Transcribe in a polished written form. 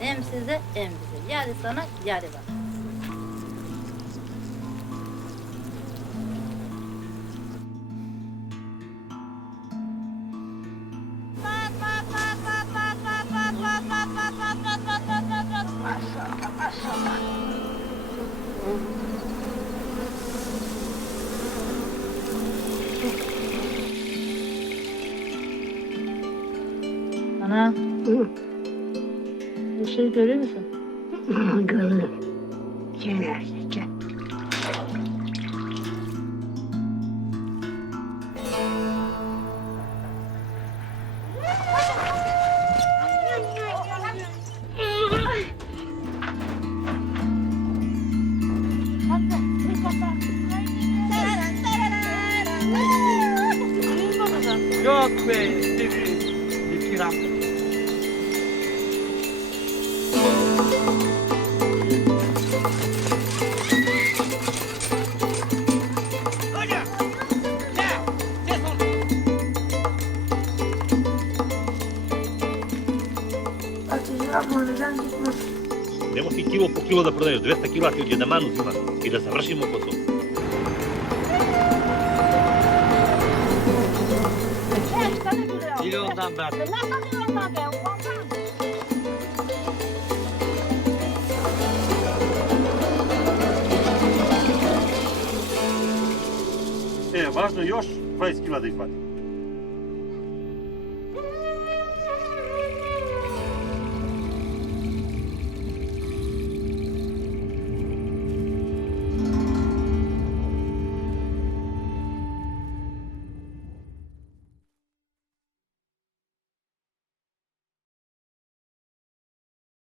Hem size hem bize. Yarı sana yarı bana. Ana, Hı. bir şey görüyor musun? Görürüm. Cenaze. Yok be, bir kiram. Idemo si kilo po kilo da prodaješ, 200 kila ti odjedan man uzima i da završimo posao. Milyondan ben. Važno je još 20 kila da izvadi.